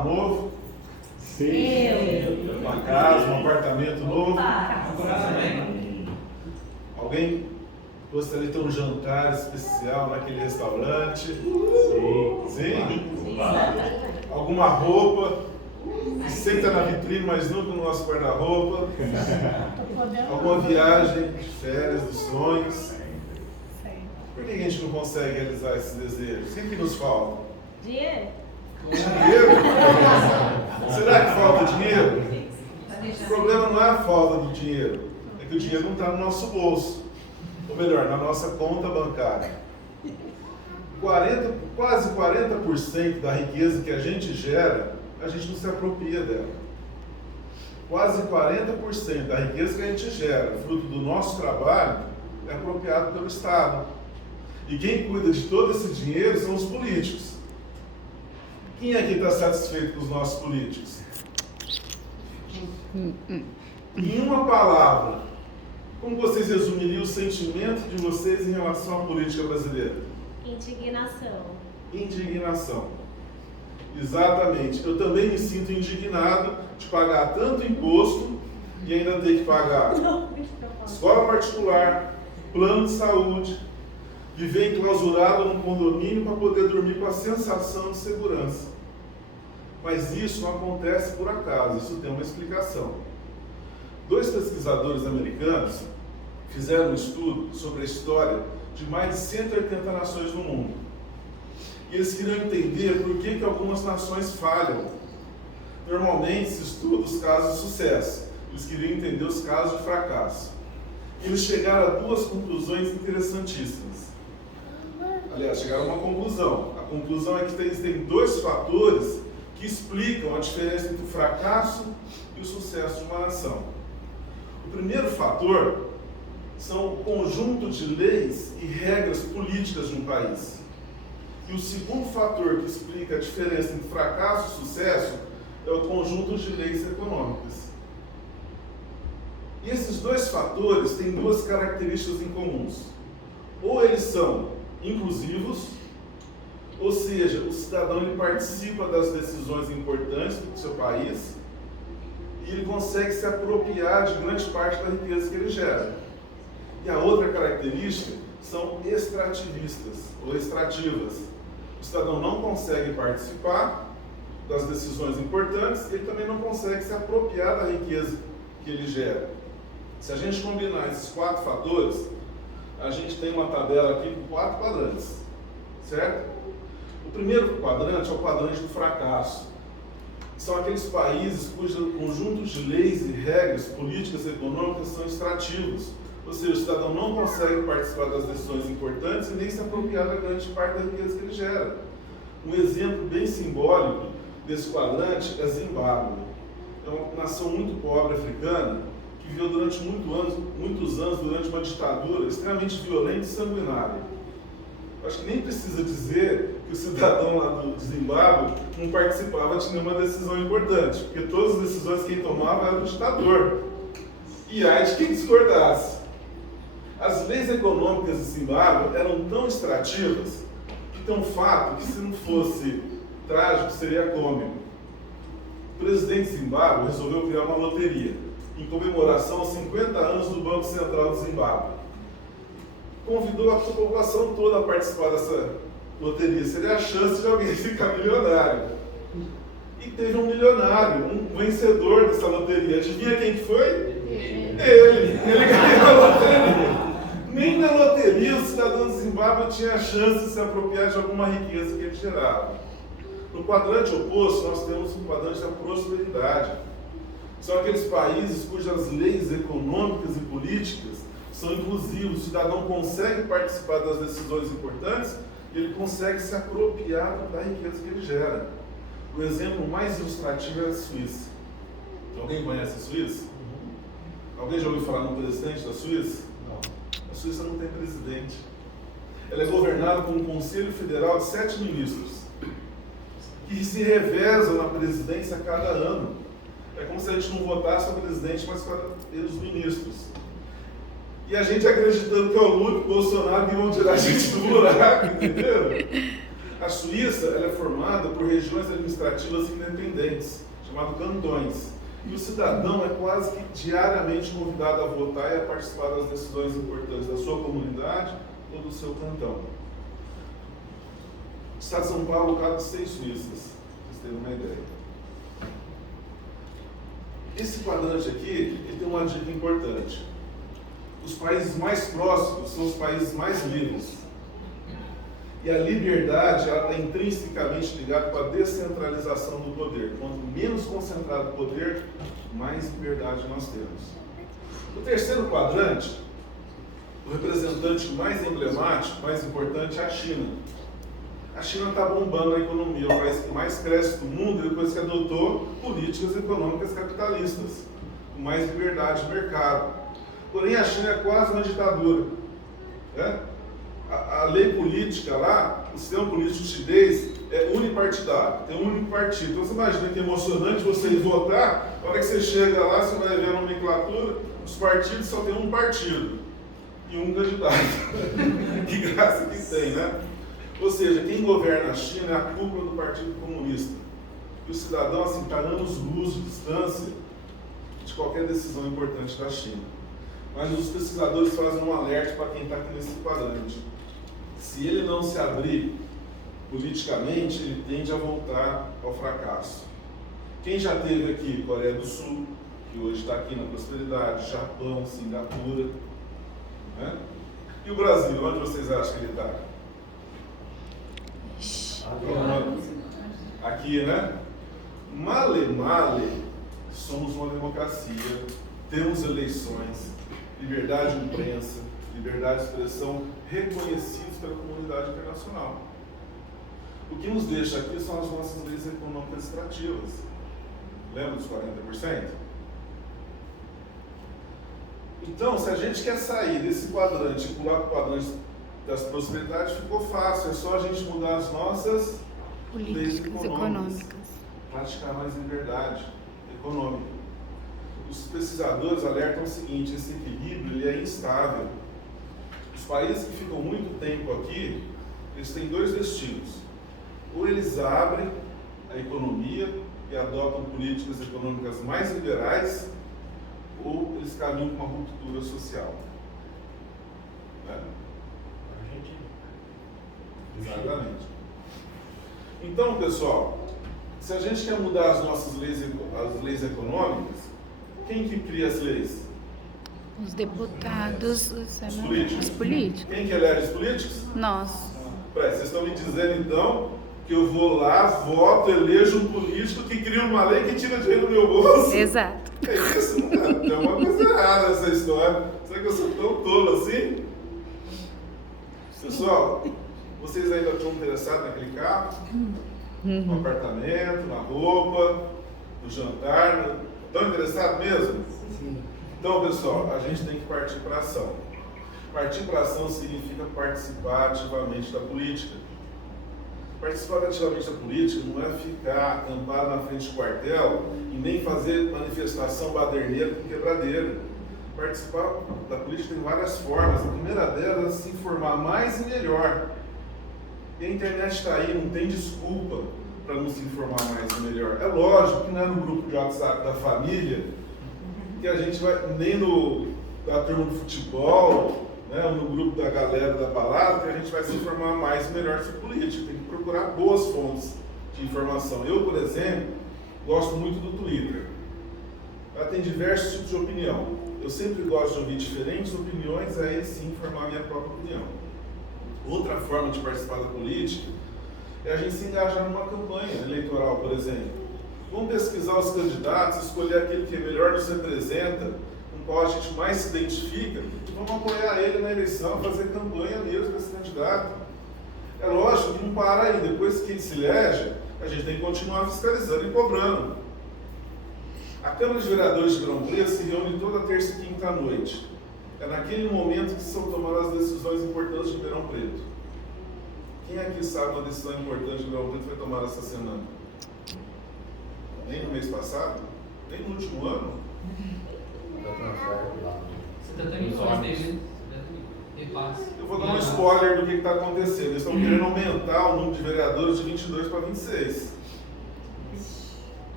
carro novo? Sim. Uma casa, um apartamento novo? Alguém gostaria de ter um jantar especial naquele restaurante? Sim. Sim? Alguma roupa que sempre está na vitrine, mas nunca no nosso guarda-roupa? Alguma viagem de férias, dos sonhos? Por que a gente não consegue realizar esses desejos? O que nos falta? Dinheiro? Dinheiro? Será que falta dinheiro? O problema não é a falta do dinheiro, é que o dinheiro não está no nosso bolso, ou melhor, na nossa conta bancária. Quase 40% da riqueza que a gente gera, a gente não se apropria dela. Quase 40% da riqueza que a gente gera, fruto do nosso trabalho, é apropriado pelo Estado. E quem cuida de todo esse dinheiro são os políticos. Quem aqui está satisfeito com os nossos políticos? Em uma palavra, como vocês resumiriam o sentimento de vocês em relação à política brasileira? Indignação. Indignação. Exatamente. Eu também me sinto indignado de pagar tanto imposto e ainda ter que pagar escola particular, plano de saúde, viver enclausurado num condomínio para poder dormir com a sensação de segurança. Mas isso não acontece por acaso, isso tem uma explicação. 2 pesquisadores americanos fizeram um estudo sobre a história de mais de 180 nações no mundo. E eles queriam entender por que algumas nações falham. Normalmente se estuda os casos de sucesso, eles queriam entender os casos de fracasso. E eles chegaram a 2 conclusões interessantíssimas. Aliás, chegaram a uma conclusão. A conclusão é que existem 2 fatores que explicam a diferença entre o fracasso e o sucesso de uma nação. O primeiro fator são o conjunto de leis e regras políticas de um país. E o segundo fator que explica a diferença entre fracasso e sucesso é o conjunto de leis econômicas. E esses 2 fatores têm 2 características em comuns. Ou eles são inclusivos, ou seja, o cidadão ele participa das decisões importantes do seu país e ele consegue se apropriar de grande parte da riqueza que ele gera. E a outra característica são extrativistas ou extrativas. O cidadão não consegue participar das decisões importantes e ele também não consegue se apropriar da riqueza que ele gera. Se a gente combinar esses 4 fatores, a gente tem uma tabela aqui com 4 quadrantes, certo? O primeiro quadrante é o quadrante do fracasso. São aqueles países cujo conjunto de leis e regras políticas e econômicas são extrativos. Ou seja, o cidadão não consegue participar das decisões importantes e nem se apropriar da grande parte da riqueza que ele gera. Um exemplo bem simbólico desse quadrante é Zimbábue. É uma nação muito pobre africana que viveu durante muitos anos durante uma ditadura extremamente violenta e sanguinária. Acho que nem precisa dizer que o cidadão lá do Zimbábue não participava de nenhuma decisão importante, porque todas as decisões que ele tomava eram do ditador. E aí de quem discordasse. As leis econômicas de Zimbábue eram tão extrativas que tem um fato que, se não fosse trágico, seria cômico. O presidente de Zimbábue resolveu criar uma loteria em comemoração aos 50 anos do Banco Central do Zimbábue. Convidou a população toda a participar dessa loteria. Seria a chance de alguém ficar milionário. E teve um milionário, um vencedor dessa loteria. Adivinha quem que foi? Ele ganhou a loteria. Nem na loteria o cidadão de Zimbábue tinha a chance de se apropriar de alguma riqueza que ele gerava. No quadrante oposto, nós temos o quadrante da prosperidade. São aqueles países cujas leis econômicas e políticas são inclusivos. O cidadão consegue participar das decisões importantes e ele consegue se apropriar da riqueza que ele gera. O exemplo mais ilustrativo é a Suíça. Alguém conhece a Suíça? Alguém já ouviu falar no presidente da Suíça? Não. A Suíça não tem presidente. Ela é governada por um conselho federal de 7 ministros, que se revezam na presidência a cada ano. É como se a gente não votasse para presidente, mas para os ministros. E a gente acreditando que é o Lula e o Bolsonaro que vão tirar a gente do buraco, entendeu? A Suíça ela é formada por regiões administrativas independentes, chamadas cantões. E o cidadão é quase que diariamente convidado a votar e a participar das decisões importantes da sua comunidade ou do seu cantão. O Estado de São Paulo cabe 6 Suíças, para vocês terem uma ideia. Esse quadrante aqui, ele tem uma dica importante. Os países mais próximos são os países mais livres. E a liberdade ela está intrinsecamente ligada com a descentralização do poder. Quanto menos concentrado o poder, mais liberdade nós temos. O terceiro quadrante, o representante mais emblemático, mais importante, é a China. A China está bombando a economia, o país que mais cresce do mundo depois que adotou políticas econômicas capitalistas, com mais liberdade de mercado. Porém, a China é quase uma ditadura. Né? A lei política lá, o sistema político chinês é unipartidário, tem um único partido. Então você imagina que é emocionante você ir votar, na hora que você chega lá, você vai ver a nomenclatura, os partidos só tem um partido e um candidato. Que graça que tem, né? Ou seja, quem governa a China é a cúpula do Partido Comunista. E o cidadão, assim, está anos-luz de distância de qualquer decisão importante da China. Mas os pesquisadores fazem um alerta para quem está aqui nesse quadrante. Se ele não se abrir politicamente, ele tende a voltar ao fracasso. Quem já esteve aqui, Coreia do Sul, que hoje está aqui na prosperidade, Japão, Singapura, né? E o Brasil, onde vocês acham que ele está? Aqui, né? Male, somos uma democracia, temos eleições, liberdade de imprensa, liberdade de expressão reconhecidos pela comunidade internacional. O que nos deixa aqui são as nossas leis econômicas extrativas. Lembra dos 40%? Então, se a gente quer sair desse quadrante e pular para o quadrante das prosperidades, ficou fácil. É só a gente mudar as nossas leis econômicas. Praticar mais liberdade econômica. Os pesquisadores alertam o seguinte: esse equilíbrio ele é instável. Os países que ficam muito tempo aqui, eles têm 2 destinos. Ou eles abrem a economia e adotam políticas econômicas mais liberais, ou eles caminham com uma ruptura social. Né? Exatamente. Então, pessoal, se a gente quer mudar as nossas leis, as leis econômicas, quem que cria as leis? Os deputados, Os políticos. Os políticos. Quem que elege os políticos? Nós. Vocês estão me dizendo então que eu vou lá, voto, elejo um político que cria uma lei que tira dinheiro do meu bolso? Exato. É isso, não tem uma coisa errada nessa história. Será que eu sou tão tolo assim? Pessoal, vocês ainda estão interessados naquele carro? No apartamento, na roupa, no jantar? Estão interessados mesmo? Sim. Então, pessoal, a gente tem que partir para a ação. Partir para a ação significa participar ativamente da política. Participar ativamente da política não é ficar acampado na frente do quartel e nem fazer manifestação baderneira com quebradeira. Participar da política tem várias formas. A primeira delas é se informar mais e melhor. E a internet está aí, não tem desculpa para não se informar mais e melhor. É lógico que não é no grupo de WhatsApp da família que a gente vai, nem da turma do futebol, né, ou no grupo da galera da balada, que a gente vai se informar mais e melhor sobre política. Tem que procurar boas fontes de informação. Eu, por exemplo, gosto muito do Twitter. Lá tem diversos tipos de opinião. Eu sempre gosto de ouvir diferentes opiniões, aí sim formar a minha própria opinião. Outra forma de participar da política é a gente se engajar numa campanha eleitoral, por exemplo. Vamos pesquisar os candidatos, escolher aquele que melhor nos representa, com qual a gente mais se identifica, e vamos apoiar ele na eleição, fazer campanha mesmo desse candidato. É lógico que não para aí, depois que ele se elege, a gente tem que continuar fiscalizando e cobrando. A Câmara de Vereadores de Ribeirão Preto se reúne toda terça e quinta à noite. É naquele momento que são tomadas as decisões importantes de Ribeirão Preto. Quem aqui sabe uma decisão importante de Ribeirão Preto foi tomada essa semana? Nem no mês passado? Nem no último ano? Você está tendo informações dele. Eu vou dar um spoiler do que está acontecendo. Eles estão querendo aumentar o número de vereadores de 22 para 26.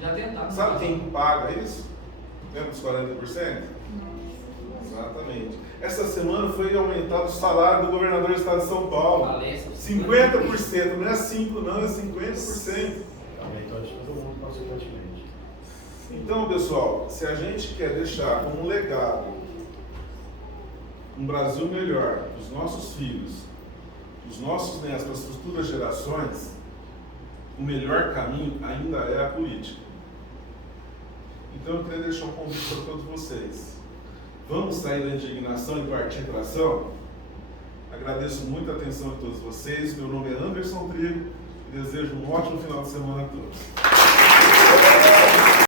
Já tentaram. Sabe quem paga isso? Lembra dos 40%? Exatamente. Essa semana foi aumentado o salário do governador do estado de São Paulo. 50%, não é 5%, não, é 50%. Aumentou de todo mundo, consequentemente. Então, pessoal, se a gente quer deixar como um legado um Brasil melhor para os nossos filhos, para os nossos netos, para as futuras gerações, o melhor caminho ainda é a política. Então, eu queria deixar um convite para todos vocês. Vamos sair da indignação e partir para a ação? Agradeço muito a atenção de todos vocês. Meu nome é Anderson Trigo e desejo um ótimo final de semana a todos.